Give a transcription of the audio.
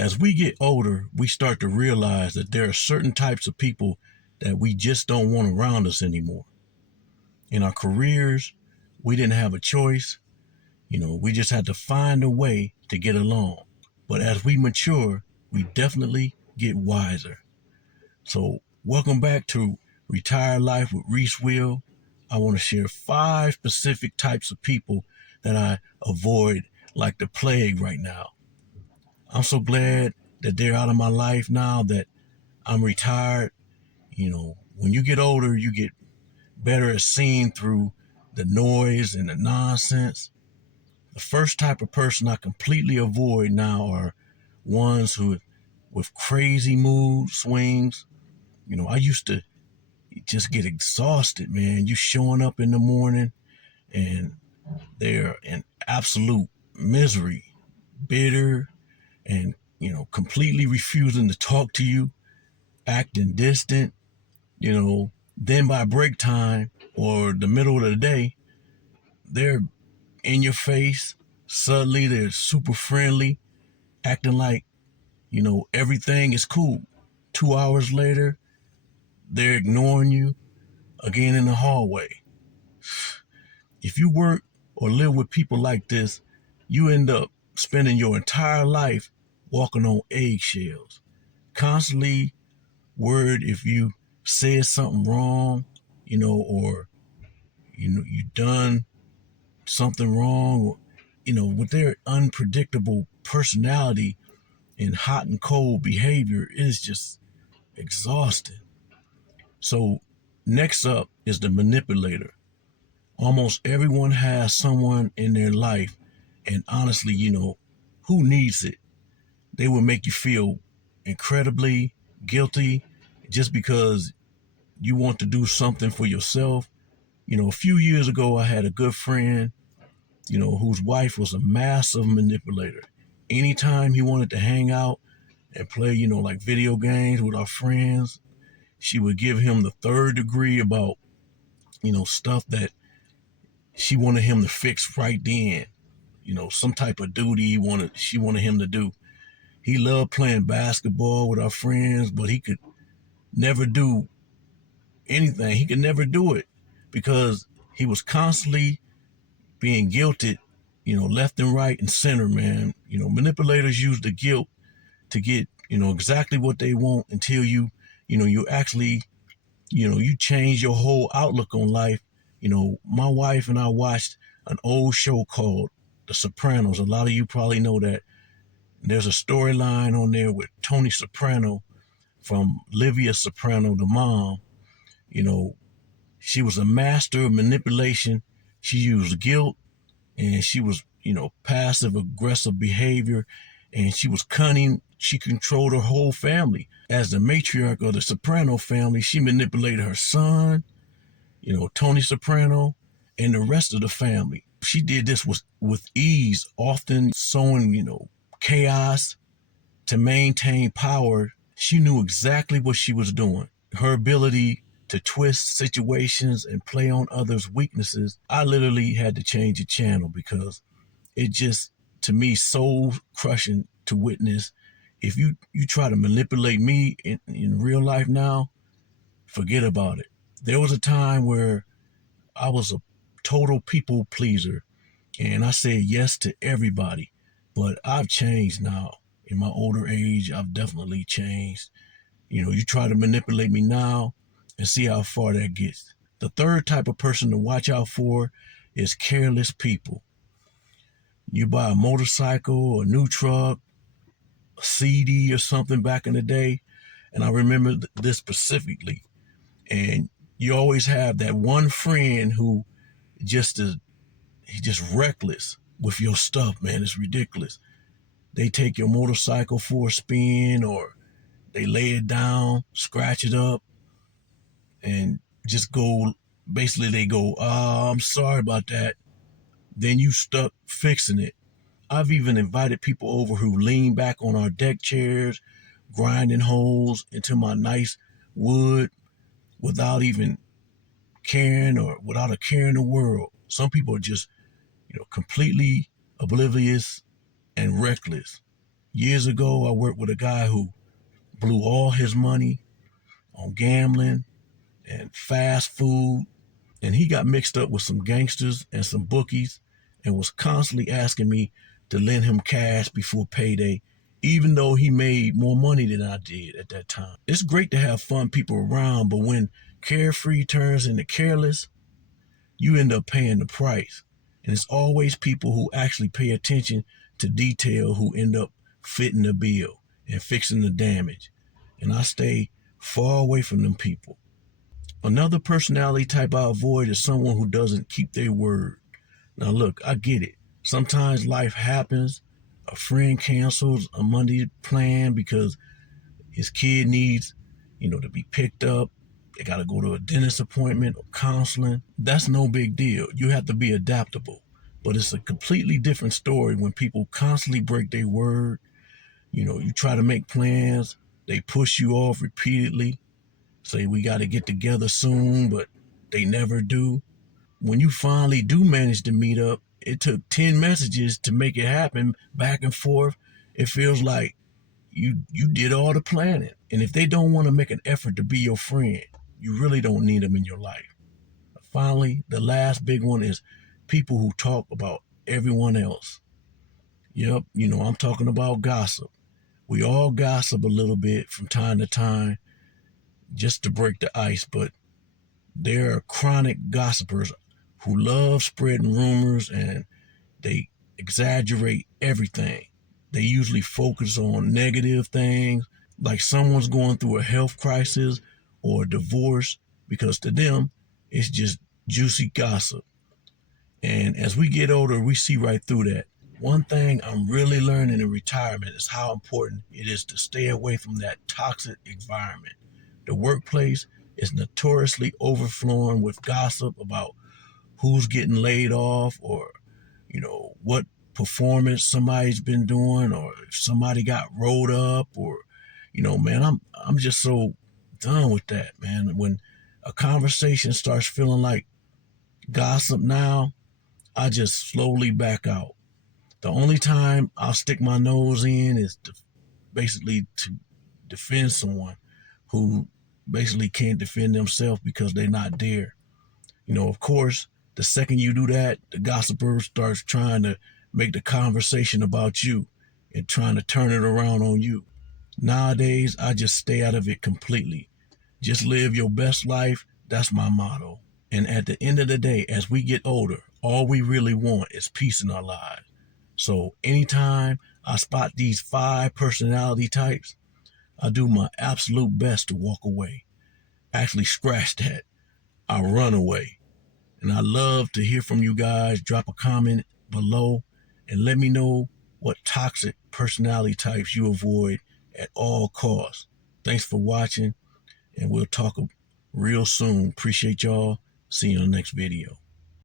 As we get older, we start to realize that there are certain types of people that we just don't want around us anymore. In our careers, we didn't have a choice. We just had to find a way to get along. But as we mature, we definitely get wiser. So, welcome back to Retired Life with Reese Will. I want to share 5 specific types of people that I avoid like the plague right now. I'm so glad that they're out of my life now that I'm retired. When you get older, you get better at seeing through the noise and the nonsense. The first type of person I completely avoid now are ones who with crazy mood swings. I used to just get exhausted, man. You showing up in the morning and they're in absolute misery, bitter, and completely refusing to talk to you, acting distant. Then by break time or the middle of the day, they're in your face. Suddenly they're super friendly, acting like everything is cool. 2 hours later, they're ignoring you again in the hallway. If you work or live with people like this, you end up spending your entire life walking on eggshells, constantly worried if you said something wrong, or you done something wrong, or with their unpredictable personality and hot and cold behavior, it is just exhausting. So next up is the manipulator. Almost everyone has someone in their life, and honestly, who needs it? They will make you feel incredibly guilty just because you want to do something for yourself. A few years ago, I had a good friend, whose wife was a massive manipulator. Anytime he wanted to hang out and play, like video games with our friends, she would give him the third degree about, stuff that she wanted him to fix right then. Some type of duty she wanted him to do. He loved playing basketball with our friends, but he could never do anything. He could never do it because he was constantly being guilted, left and right and center, man. Manipulators use the guilt to get, exactly what they want until you actually, you change your whole outlook on life. My wife and I watched an old show called The Sopranos. A lot of you probably know that. There's a storyline on there with Tony Soprano from Livia Soprano, the mom. You know, she was a master of manipulation. She used guilt and she was, passive aggressive behavior, and she was cunning. She controlled her whole family. As the matriarch of the Soprano family, she manipulated her son, Tony Soprano, and the rest of the family. She did this with ease, often sowing, chaos to maintain power. She knew exactly what she was doing. Her ability to twist situations and play on others' weaknesses. I literally had to change the channel because it just, to me, soul crushing to witness. If you try to manipulate me in real life now, forget about it. There was a time where I was a total people pleaser and I said yes to everybody, but I've changed now. In my older age, I've definitely changed. You try to manipulate me now and see how far that gets. The third type of person to watch out for is careless people. You buy a motorcycle, a new truck, a CD or something back in the day, and I remember this specifically. And you always have that one friend who he's just reckless with your stuff, man. It's ridiculous. They take your motorcycle for a spin, or they lay it down, scratch it up, and just go. Basically, they go, I'm sorry about that. Then you stuck fixing it. I've even invited people over who lean back on our deck chairs, grinding holes into my nice wood without even caring, or without a care in the world. Some people are just, completely oblivious and reckless. Years ago, I worked with a guy who blew all his money on gambling and fast food, and he got mixed up with some gangsters and some bookies and was constantly asking me to lend him cash before payday, even though he made more money than I did at that time. It's great to have fun people around, but when carefree turns into careless, you end up paying the price. And it's always people who actually pay attention to detail who end up fitting the bill and fixing the damage. And I stay far away from them people. Another personality type I avoid is someone who doesn't keep their word. Now, look, I get it. Sometimes life happens. A friend cancels a Monday plan because his kid needs, to be picked up. They got to go to a dentist appointment or counseling. That's no big deal. You have to be adaptable. But it's a completely different story when people constantly break their word. You try to make plans, they push you off repeatedly, say we got to get together soon, but they never do. When you finally do manage to meet up, it took 10 messages to make it happen, back and forth. It feels like you did all the planning. And if they don't want to make an effort to be your friend, you really don't need them in your life. Finally, the last big one is people who talk about everyone else. Yep, I'm talking about gossip. We all gossip a little bit from time to time just to break the ice, but there are chronic gossipers who love spreading rumors and they exaggerate everything. They usually focus on negative things, like someone's going through a health crisis or a divorce, because to them, it's just juicy gossip. And as we get older, we see right through that. One thing I'm really learning in retirement is how important it is to stay away from that toxic environment. The workplace is notoriously overflowing with gossip about who's getting laid off, or what performance somebody's been doing, or if somebody got rolled up, or man, I'm just so done with that, man. When a conversation starts feeling like gossip now, I just slowly back out. The only time I'll stick my nose in is basically to defend someone who basically can't defend themselves because they're not there. Of course, the second you do that, the gossiper starts trying to make the conversation about you and trying to turn it around on you. Nowadays, I just stay out of it completely. Just live your best life. That's my motto. And at the end of the day, as we get older, all we really want is peace in our lives. So anytime I spot these 5 personality types, I do my absolute best to walk away. Actually, scratch that. I run away. And I love to hear from you guys. Drop a comment below and let me know what toxic personality types you avoid at all costs. Thanks for watching, and we'll talk real soon. Appreciate y'all. See you in the next video.